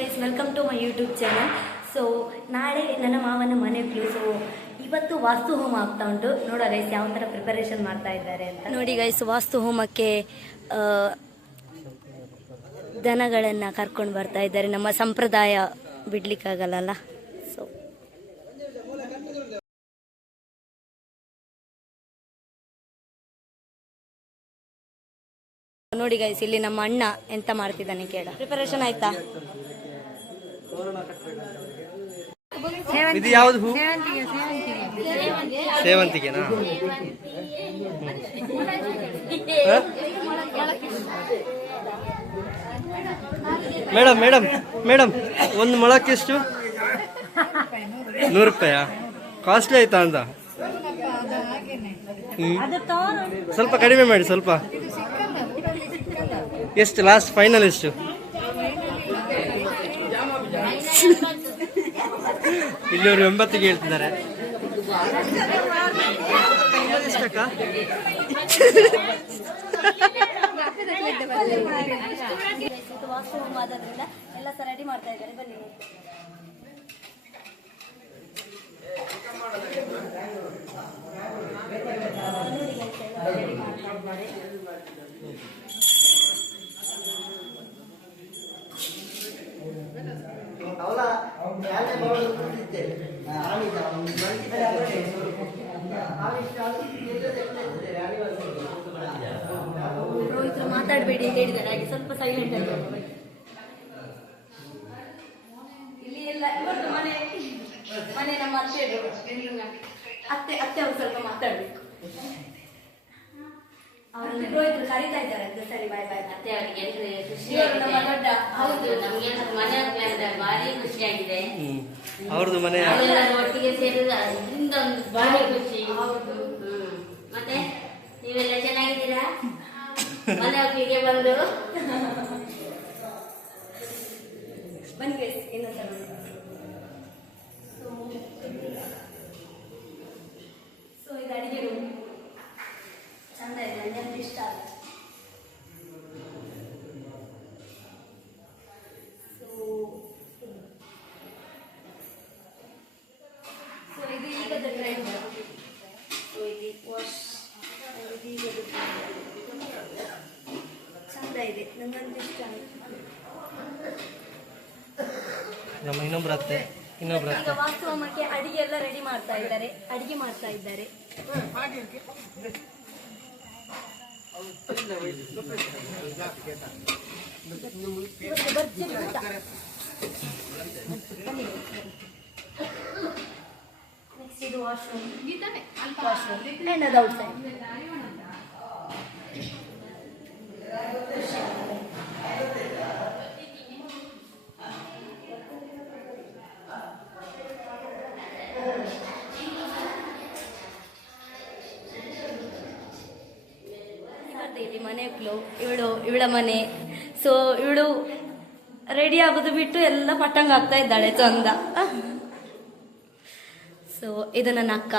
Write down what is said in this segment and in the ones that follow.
Guys welcome to my YouTube channel so ನಾಳೆ ನನ್ನ ಮಾವನ ಮನೆ ಸೊ ಇವತ್ತು ವಾಸ್ತು ಹೋಮ ಆಗ್ತಾ ಉಂಟು. ನೋಡೋ ಗೈಸ್ ಯಾವ ಥರ ಪ್ರಿಪರೇಷನ್ ಮಾಡ್ತಾ ಇದ್ದಾರೆ ಅಂತ. ನೋಡಿ ಗೈಸ್ ವಾಸ್ತು ಹೋಮಕ್ಕೆ ದನಗಳನ್ನು ಕರ್ಕೊಂಡು ಬರ್ತಾ ಇದ್ದಾರೆ. ನಮ್ಮ ಸಂಪ್ರದಾಯ ಬಿಡ್ಲಿಕ್ಕಾಗಲ್ಲ ಸೊ ನೋಡಿ ಗೈಸ್ ಇಲ್ಲಿ ನಮ್ಮ ಅಣ್ಣ ಎಂತ ಮಾಡ್ತಿದ್ದಾನೆ ಕೇಳ. ಪ್ರಿಪರೇಷನ್ ಆಯ್ತಾ? ಇದು ಯಾವ್ದು ಹೂ? ಸೇವಂತಿಗೆನಾ? ಮೇಡಮ್ ಮೇಡಮ್ ಮೇಡಮ್ ಒಂದು ಮೊಳಕ್ಕೆ ಎಷ್ಟು? ನೂರು ರೂಪಾಯಾ? ಕಾಸ್ಟ್ಲಿ ಆಯ್ತಾ ಅಂತ. ಸ್ವಲ್ಪ ಕಡಿಮೆ ಮಾಡಿ ಸ್ವಲ್ಪ. ಎಷ್ಟು ಲಾಸ್ಟ್ ಫೈನಲ್ ಎಷ್ಟು? ಅವರು ಎಂಬತ್ತಿಗೆ ಹೇಳ್ತಿದ್ದಾರೆ ಎಲ್ಲ ಸಹ ರೆಡಿ ಮಾಡ್ತಾ ಇದ್ದಾರೆ ಬನ್ನಿ. ಮಾತಾಡಬೇಡಿ ಅಂತ ಹೇಳಿದ್ದಾರೆ. ಹಾಗೆ ಸ್ವಲ್ಪ ಸೈಲೆಂಟ್ ಆಗಿ ಇಲ್ಲಿ ಎಲ್ಲ ಇವತ್ತು ಮನೆ ಮನೆ ನಮ್ಮ ಅತ್ತೆ ಅತ್ತೆ ಅತ್ತೆ ಅವ್ರು ಸ್ವಲ್ಪ ಮಾತಾಡ್ಬೇಕು. ಅವರನ್ನು ರೋಹಿತ್ರ ಕರೀತಾ ಇದ್ದಾರೆ ಅಂತ ಸರಿ ಬಾಯ್ ಬಾಯ್ ಅತ್ತೆ ಅವರಿಗೆ ಅಂದ್ರೆ ಖುಷಿ ನಮ್ಮ ದೊಡ್ಡ ಹೌದು ನಮ್ಗೆ ಮನೆ ಭಾರಿ ಖುಷಿಯಾಗಿದೆ ಅವ್ರದ್ದು ಮನೆ. ನಾವೆಲ್ಲರೂ ಒಟ್ಟಿಗೆ ಸೇರಿದ ಅದರಿಂದ ಒಂದು ಭಾರಿ ಖುಷಿ. ಹೌದು. ಹ್ಮ್ ಮತ್ತೆ ನೀವೆಲ್ಲ ಚೆನ್ನಾಗಿದ್ದೀರಾ? ಮನೆ ಒಟ್ಟಿಗೆ ಬಂದು. ಬನ್ನಿ ಏನಂತ ನೋಡಿ. ಸೊ ಇದು ಅಡಿಗೆ ರೂಮ್ ಚಂದ ಇದೆ ನನಗೆ ಇಷ್ಟ ಆಯ್ತು ಸೊ ಸೊ ಇದು ಈಗದ ಟ್ರೆಂಡ್ ಸೊ ಇದು ವಾಶ್ ಇದು ಈಗದ trend. ಚಂದ ಇದೆ ನನಗಂತೂ ಇಷ್ಟ ಆಯ್ತು ನಮ್ಮ ಇನ್ನೊಬ್ರ ಅತ್ತೆ ಇನ್ನೊಬ್ರ ಅತ್ತೆ. ವಾಸ್ತು ಹೋಮಕ್ಕೆ ಅಡಿಗೆ ಎಲ್ಲ ರೆಡಿ ಮಾಡ್ತಾ ಇದ್ದಾರೆ. ಅಡಿಗೆ ಮಾಡ್ತಾ ಇದ್ದಾರೆ. ನೆಕ್ಸ್ಟ್ ಇದು ವಾಶ್ರೂಮ್ ವಾಶ್ರೂಮ್ ಮನೆಗಳು ಇವಳು ಇವಳ ಮನೆ. ಸೊ ಇವಳು ರೆಡಿ ಆಗೋದು ಬಿಟ್ಟು ಎಲ್ಲ ಪಟ್ಟಂಗ ಆಗ್ತಾ ಇದ್ದಾಳೆ ಚಂದ. ಸೊ ಇದು ನನ್ನ ಅಕ್ಕ.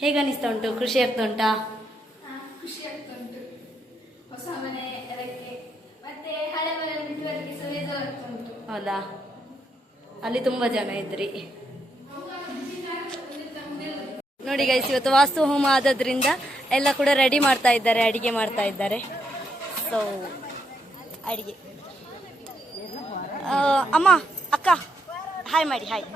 ಹೇಗೆ ಅನಿಸ್ತಾ ಉಂಟು? ಖುಷಿ ಆಗ್ತಾ ಉಂಟಾ? ಖುಷಿ ಆಗ್ತಾ ಉಂಟು. ಹೊಸ ಮನೆ ಅದಕ್ಕೆ ಮತ್ತೆ ಹಳೆ ಮನೆ ಬಿಟ್ಟುವರೆಗೆ ಸುವೇದ ಆಗ್ತಾ ಉಂಟು. ಹೌದಾ? ಅಲ್ಲಿ ತುಂಬಾ ಜನ ಇದ್ರಿ. ನೋಡಿ ಗೈಸ್ ಇವತ್ತು ವಾಸ್ತು ಹೋಮ ಆದದ್ರಿಂದ ಎಲ್ಲ ಕೂಡ ರೆಡಿ ಮಾಡ್ತಾ ಇದ್ದಾರೆ, ಅಡಿಗೆ ಮಾಡ್ತಾ ಇದ್ದಾರೆ. ಸೊ ಅಡಿಗೆ. ಅಮ್ಮ, ಅಕ್ಕ ಹಾಯ್ ಮಾಡಿ ಹಾಯ್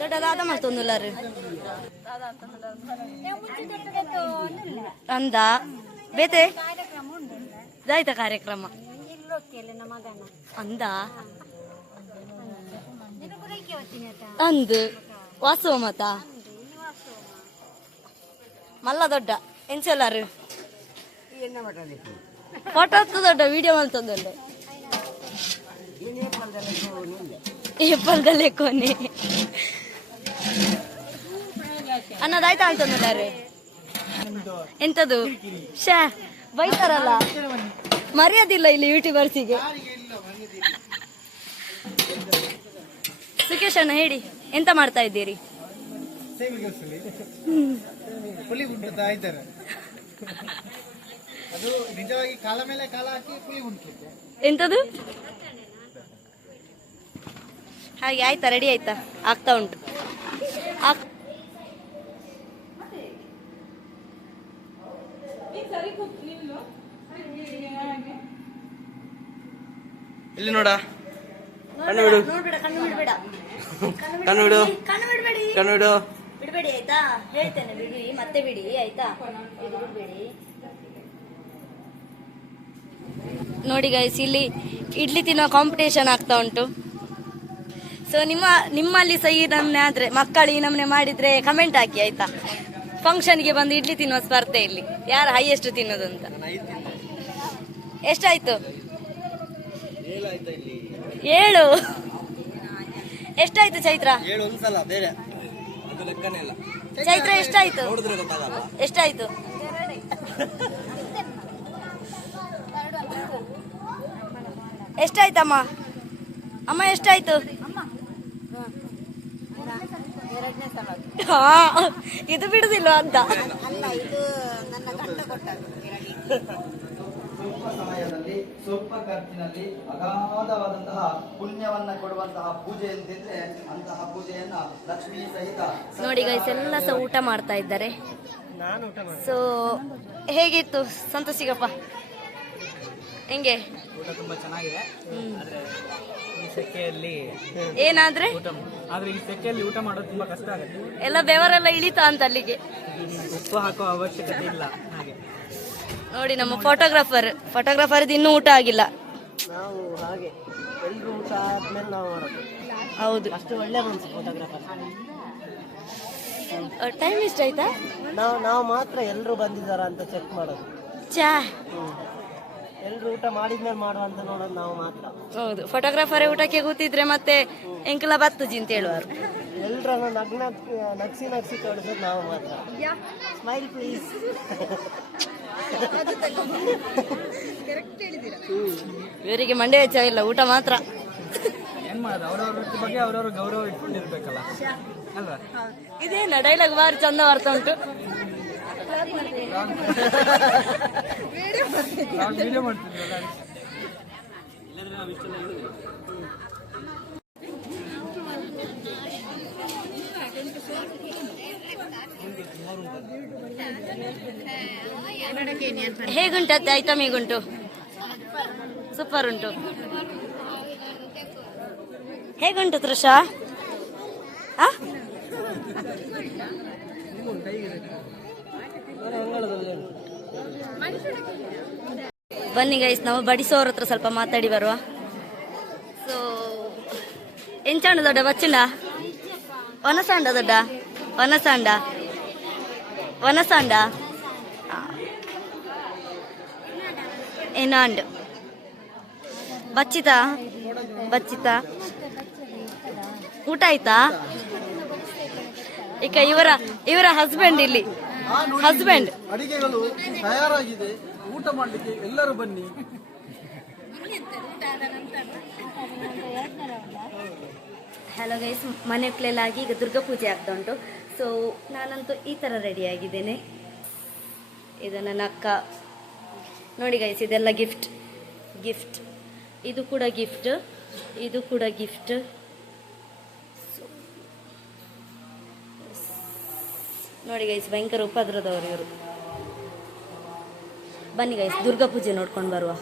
ದೊಡ್ಡದಾದ ಮತ್ತೊಂದು ಅಂದ ಬೇತೆ? ಇದಾಯ್ತ ಕಾರ್ಯಕ್ರಮ? ಅಂದ? ಅಂದು ವಾಸವ ಮತ ಮಲ್ಲ ದೊಡ್ಡ ಎನ್ಸೆಲ್ಲಾರು ಫೋಟೋ ಹತ್ತು ದೊಡ್ಡ ವಿಡಿಯೋ ಮಾಡ್ತದೆ ಏಪಲ್ದಲ್ಲೇ ಕೊನೆ ಅನ್ನೋದಾಯ್ತಾ ಅಂತಂದ್ರೆ ಎಂತದು? ಶಾ ಬೈತಾರಲ್ಲ. ಮರ್ಯಾದಿಲ್ಲ ಇಲ್ಲಿ ಯೂಟ್ಯೂಬರ್ಸಿಗೆ ಸುಖೇಶ್ ಅಣ್ಣ ಹೇಳಿ ಎಂತ ಮಾಡ್ತಾ ಇದ್ದೀರಿ? ಹುಲಿ ಉಂಟು ಇದ್ದಾರೆ. ಅದು ನಿಜವಾಗಿ ಕಾಲ ಮೇಲೆ ಕಾಲ ಹಾಕಿ ಕುಳಿ ಉಂಟ್ಲಿಕ್ಕೆ ಎಂತದು? ಹಾಗೆ ಆಯ್ತಾ ರೆಡಿ ಆಯ್ತಾ? ಆಗ್ತಾ ಉಂಟು. ಇಲ್ಲಿ ನೋಡ. ಕಣ್ಣು ಬಿಡು ನೋಡ್ಬೇಡ ಕಣ್ಣು ಬಿಡ್ಬೇಡ ಕಣ್ಣು ಬಿಡು. ಕಣ್ಣು ಬಿಡಬೇಡಿ. ಕಣ್ಣು ಬಿಡು. ಬಿಡ್ಬೇಡಿ ಆಯ್ತಾ? ಹೇಳ್ತೇನೆ ಬಿಡಿ. ಮತ್ತೆ ಬಿಡಿ ಆಯ್ತಾ? ಇದು ಬಿಡ್ಬೇಡಿ. ನೋಡಿ ಗೈಸ್ ಇಲ್ಲಿ ಇಡ್ಲಿ ತಿನ್ನೋ ಕಾಂಪಿಟೇಷನ್ ಆಗ್ತಾ ಉಂಟು. ಸೊ ನಿಮ್ಮ ನಿಮ್ಮಲ್ಲಿ ಸಹ ಈ ನಮ್ನೆ ಆದ್ರೆ ಮಕ್ಕಳು ಈ ನಮ್ನೆ ಮಾಡಿದ್ರೆ ಕಮೆಂಟ್ ಹಾಕಿ ಆಯ್ತಾ? ಫಂಕ್ಷನ್ಗೆ ಬಂದು ಇಡ್ಲಿ ತಿನ್ನುವ ಸ್ಪರ್ಧೆ ಇಲ್ಲಿ. ಯಾರು ಹೈಯೆಸ್ಟ್ ತಿನ್ನೋದು ಅಂತ? ಎಷ್ಟಾಯ್ತು? ಏಳು? ಎಷ್ಟಾಯ್ತು ಚೈತ್ರ? ಹೇಳು ಒಂದ್ಸಲ ಬೇರೆ. ಅದು ಲೆಕ್ಕನೇ ಇಲ್ಲ. ಚೈತ್ರ ಎಷ್ಟಾಯ್ತು? ನೋಡಿದ್ರೆ ಗೊತ್ತಾಗಲ್ಲ. ಎಷ್ಟಾಯ್ತು? ಎಷ್ಟಾಯ್ತಮ್ಮ? ಅಮ್ಮ ಎಷ್ಟಾಯ್ತು? ಹಾ ಇದು ಬಿಡುದಿಲ್ಲ ಅಂತ? ಸ್ವಲ್ಪ ಖರ್ಚಿನಲ್ಲಿ ಅಗಾಧವಾದಂತಹ ಪುಣ್ಯವನ್ನ ಕೊಡುವಂತಹ ಪೂಜೆ ಎಂತಿದ್ರೆ ಅಂತಹ ಪೂಜೆಯನ್ನ ಲಕ್ಷ್ಮೀ ಸಹಿತ ನೋಡಿ ಗೈಸ್ ಎಲ್ಲ ಸಹ ಊಟ ಮಾಡ್ತಾ ಇದ್ದಾರೆ. ನಾನು ಊಟ ಮಾಡಿ ಸೊ ಹೇಗಿತ್ತು? ಸಂತೋಷಿಗಪ್ಪ. ಹೆಂಗೆ? ಊಟ ತುಂಬಾ ಚೆನ್ನಾಗಿದೆ. ಸೆಕೆಯಲ್ಲಿ ಏನಾದ್ರೆ? ಆದ್ರೆ ಈ ಸೆಕೆಯಲ್ಲಿ ಊಟ ಮಾಡೋದು ತುಂಬಾ ಕಷ್ಟ ಆಗುತ್ತೆ. ಎಲ್ಲ ಬೆವರೆಲ್ಲ ಇಳಿತಾ ಅಂತ ಅಲ್ಲಿಗೆ. ಉಪ್ಪು ಹಾಕೋ ಅವಶ್ಯಕತೆ ಇಲ್ಲ. ಹಾಗೆ. ನೋಡಿ ನಮ್ಮ ಫೋಟೋಗ್ರಾಫರ್ ಫೋಟೋಗ್ರಾಫರ್ ಇನ್ನೂ ಊಟ ಆಗಿಲ್ಲ. ನಾವು ಹಾಗೆ ಎಲ್ಲರೂ ಊಟ ಆದ್ಮೇಲೆ ನಾವು ಮಾಡೋದು ಹೌದು. ಅಷ್ಟು ಒಳ್ಳೆ ಮನ್ಸು ಫೋಟೋಗ್ರಾಫರ್ ಟೈಮ್ ಇಷ್ಟ ಆಯ್ತಾ? ನಾವು ನಾವು ಮಾತ್ರ ಎಲ್ಲರೂ ಬಂದಿದ್ದಾರ ಅಂತ ಚೆಕ್ ಮಾಡೋದು. ಚಾ ಎಲ್ಲರೂ ಊಟ ಮಾಡಿದ್ಮೇಲೆ ಮಾಡುವ ಅಂತ ನೋಡೋದು ನಾವು ಮಾತ್ರ. ಹೌದು. ಫೋಟೋಗ್ರಾಫರ್ ಊಟಕ್ಕೆ ಕೂತಿದ್ರೆ ಮತ್ತೆ ಎಂಕಲ ಬತ್ತು ಅಂತ ಹೇಳುವರು. ಎಲ್ರನ್ನ ನಗ್ನ ನಗ್ಸಿ ನಗ್ಸಿ ತೋರಿಸೋದು ನಾವು ಮಾತ್ರ. ಸ್ಮೈಲ್ ಪ್ಲೀಸ್ ಇವರಿಗೆ ಮಂಡೆ ವೆಚ್ಚ ಇಲ್ಲ ಊಟ ಮಾತ್ರ. ಏನ್ ಮಾಡೋದು ಅವ್ರವ್ರ ವೃತ್ತಿ ಬಗ್ಗೆ ಅವ್ರವ್ರ ಗೌರವ ಇಟ್ಕೊಂಡಿರ್ಬೇಕಲ್ಲ. ಅಲ್ವಾ? ಇದೇನ ಡೈಲಾಗ್ ಬಾರಿ ಚಂದ ಬರ್ತಾ ಉಂಟು. ವಿಡಿಯೋ ಮಾಡ್ತಿದ್ವಲ್ಲ ಹೇಗುಂಟು ಅತ್ತೆ? ಐಟಮ್ ಹೇಗುಂಟು? ಸೂಪರ್ ಉಂಟು. ಹೇಗುಂಟು ತೃಷಾ? ಬನ್ನಿ ಗೈಸ್ ನಾವು ಬಡಿಸೋರ ಹತ್ರ ಸ್ವಲ್ಪ ಮಾತಾಡಿ ಬರುವ. ಸೊ ಎಂಚಾಂಡ ದೊಡ್ಡ ಬಚ್ಚಂಡ ಒನಸಾಂಡ ದೊಡ್ಡ? ಒನಸಾಂಡ ಒನಸಾಂಡ ಎನಾಂಡ್ ಬಚ್ಚಿತ? ಬಚ್ಚಿತ? ಊಟ ಆಯ್ತಾ? ಈಗ ಇವರ ಇವರ ಹಸ್ಬೆಂಡ್ ಇಲ್ಲಿ. ಹಸ್ಬೆಂಡ್ ಅಡಿಗೆಗಳು ತಯಾರಾಗಿದೆ. ಊಟ ಮಾಡಲಿಕ್ಕೆ ಎಲ್ಲರೂ ಬನ್ನಿ. ಹಲೋ ಗೈಸ್ ಮನೆ ಆಗಿ ಈಗ ದುರ್ಗಾ ಪೂಜೆ ಆಗ್ತಾ ಉಂಟು. ಸೊ ನಾನಂತೂ ಈ ಥರ ರೆಡಿ ಆಗಿದ್ದೇನೆ. ಇದು ನನ್ನ ಅಕ್ಕ. ನೋಡಿ ಗೈಸ್ ಇದೆಲ್ಲ ಗಿಫ್ಟ್ ಗಿಫ್ಟ್ ಇದು ಕೂಡ ಗಿಫ್ಟ್ ಇದು ಕೂಡ ಗಿಫ್ಟ್ ನೋಡಿ ಗೈಸ್ ಭಯಂಕರ ಉಪದ್ರದವರು ಇವರು. ಬನ್ನಿ ಗೈಸ್ ದುರ್ಗಾ ಪೂಜೆ ನೋಡ್ಕೊಂಡು ಬರುವ.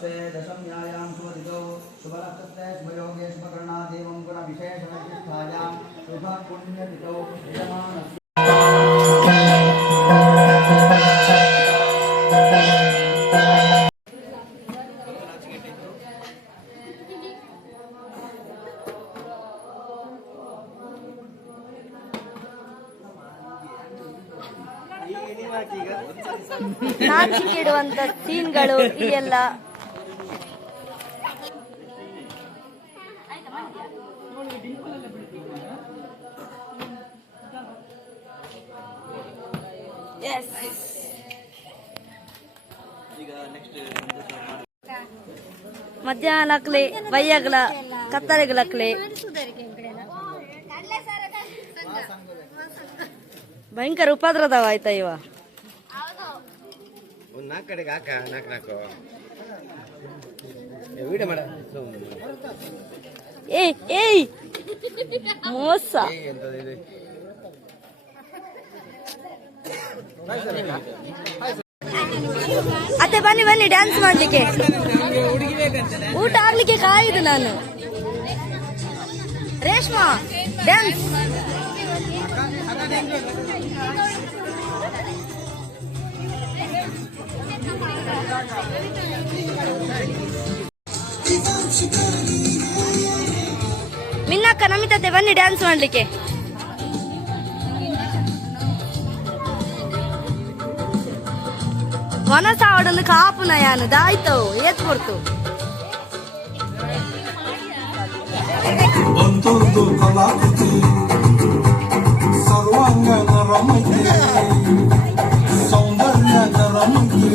ಕೃಷ್ಣಪಕ್ಷೆ ದಶಮ್ಯಾಯಾಂ ಶುಭದಿತೌ ಶುಭನಕ್ಷತ್ರೆ ಶುಭಯೋಗೆ ಶುಭಕರ್ಣಾದೇವಂ ಗುಣ ವಿಶೇಷವಿಶಿಷ್ಟಾಯಾಂ ಶುಭ ಪುಣ್ಯದಿತೌ ಯಜಮಾನಸ್ಯ ನಾಚಿಕೆಡುವಂತ ಸೀನ್ಗಳು ಈ. ಮಧ್ಯಾಹ್ನಕ್ಲೆ ಬಯ್ಯಗ್ಲ ಕತ್ತರೆಗ್ಲಕ್ಲೆ ಭಯಂಕರ ಉಪದ್ರದವ ಆಯ್ತಾ ಇವ. ಏಯ್ ಏಯ್ ಮೋಸ. ಅತ್ತೆ ಬನ್ನಿ ಬನ್ನಿ ಡ್ಯಾನ್ಸ್ ಮಾಡ್ಲಿಕ್ಕೆ. ಊಟ ಆಗ್ಲಿಕ್ಕೆ ಕಾಯುದು ನಾನು ರೇಷ್ಮಾ ಡ್ಯಾನ್ಸ್ ಮಿನ್ನಕ್ಕ ನಮಿತತೆ ಬನ್ನಿ ಡ್ಯಾನ್ಸ್ ಮಾಡ್ಲಿಕ್ಕೆ ವನಸ ಆವಡನ್ನು ಕಾಪುನ ಯಾನು ದಾಯ್ತವು ಏತ್ ಕೊಡ್ತು ಒಂದೊಂದು ಕಲಾಕೃತಿ. ಸರ್ವಾಂಗದ ರಮತೆ ಸೌಂದರ್ಯದ ರಮತೆ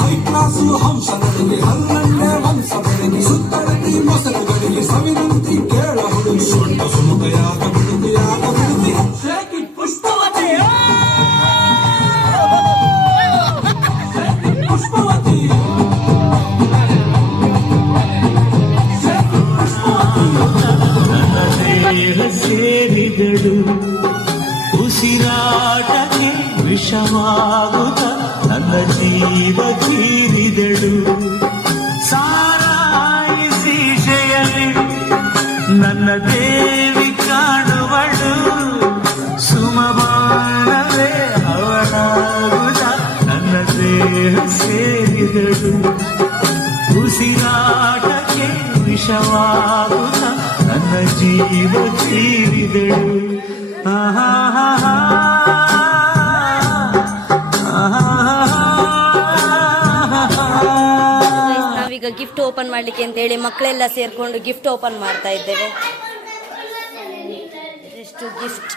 ಹೈ ಕ್ಲಾಸು ಹಂಸಗಳಿಗೆ ಹಲ್ಲಣ್ಣೆ ವಂಶಗಳಿಗೆ ಸುತ್ತಳತಿ ಮೊಸರುಗಳಿಗೆ ವಿಷವಾಗುತ್ತ ನನ್ನ ಜೀವ ತೀರಿದಳು ಸಾರಾಯಿ ಶೀಶೆಯಲ್ಲಿ ನನ್ನ ದೇವಿ ಕಾಣುವಳು ಸುಮಮಾನವೇ ಅವಳಾಗುತ್ತ ನನ್ನ ದೇಹ ಸೇರಿದಳು ಉಸಿರಾಟಕ್ಕೆ ವಿಷವಾಗುತ್ತ ನನ್ನ ಜೀವ ತೀರಿದಳು ಆಹಾಹಾಹಾ. ಗಿಫ್ಟ್ ಓಪನ್ ಮಾಡ್ಲಿಕ್ಕೆ ಅಂತ ಹೇಳಿ ಮಕ್ಕಳೆಲ್ಲ ಸೇರ್ಕೊಂಡು ಗಿಫ್ಟ್ ಓಪನ್ ಮಾಡ್ತಾ ಇದ್ದೇವೆ ಎಷ್ಟು ಗಿಫ್ಟ್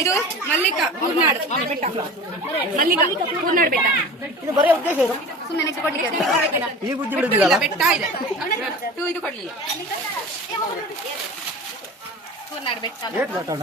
ಇದು ಮಲ್ಲಿಕ ಹೂರ್ನಾಡು ಬೆಟ್ಟ ಮಲ್ಲಿಕ ಹೂರ್ನಾಡು ಬೆಟ್ಟ ಇದು ಬರೀ ಉದ್ದೇಶ ಇದು ಸುಮ್ಮನೆ ಕೊಡ್ಲಿಕ್ಕೆ ಈ ಬುದ್ಧಿ ಬಿಡುದಿಲ್ಲ ಬೆಟ್ಟ ಇದೆ ಟೂ ಇದು ಕೊಡ್ಲಿಲ್ಲ ಹೂರ್ನಾಡು ಬೆಟ್ಟ ದೊಡ್ಡ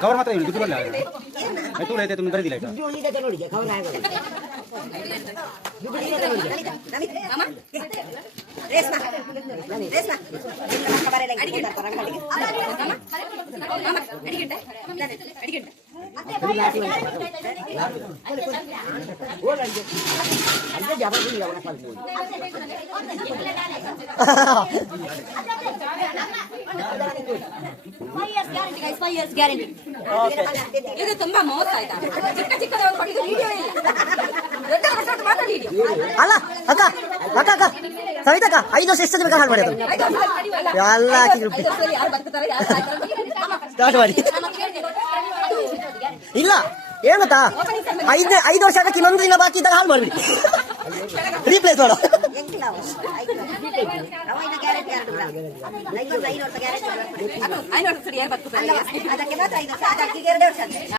ಕವರ್ ಮಾತ್ರ ಇಲ್ಲ ದುಡ್ಡು ಬರಲ್ಲ ಆಯ್ತು ಐತೆ ತುಂಬ ತರದಿಲ್ಲ ಗ್ಯಾರಂಟಿ ಇದು ತುಂಬಾ ಮೋಸ ಆಯ್ತಾ? ಚಿಕ್ಕ ಚಿಕ್ಕದವರು ಕೊಟ್ಟಿದ್ದು ವಿಡಿಯೋ ಇಲ್ಲ. ದೊಡ್ಡ ದೊಡ್ಡ ಮಾತ್ರ ವಿಡಿಯೋ ಅಲ್ಲ ಅಕ್ಕ ಅಕ್ಕ ಅಕ್ಕ. ಸವಿತಕ್ಕ ಐದು ವರ್ಷ ಎಷ್ಟು ಬೇಕಾದ್ರೆ ಹಾಳು ಮಾಡಿ ಅದು ಎಲ್ಲ ಹಾಕಿದ್ರು? ಸ್ಟಾರ್ಟ್ ಮಾಡಿ. ಇಲ್ಲ ಏನ್ ಗೊತ್ತಾ? ಐದು ಐದು ವರ್ಷ ಆಗಕ್ಕೆ ಇನ್ನೊಂದು ದಿನ ಬಾಕಿ ಇದ್ದಾಗ ಹಾಳು ಮಾಡ್ಬಿಡಿ. ರೀಪ್ಲೇಸ್ ಮಾಡ. ಐನೂರು ಸರಿ ಯಾರು ಬರ್ತಾರೆ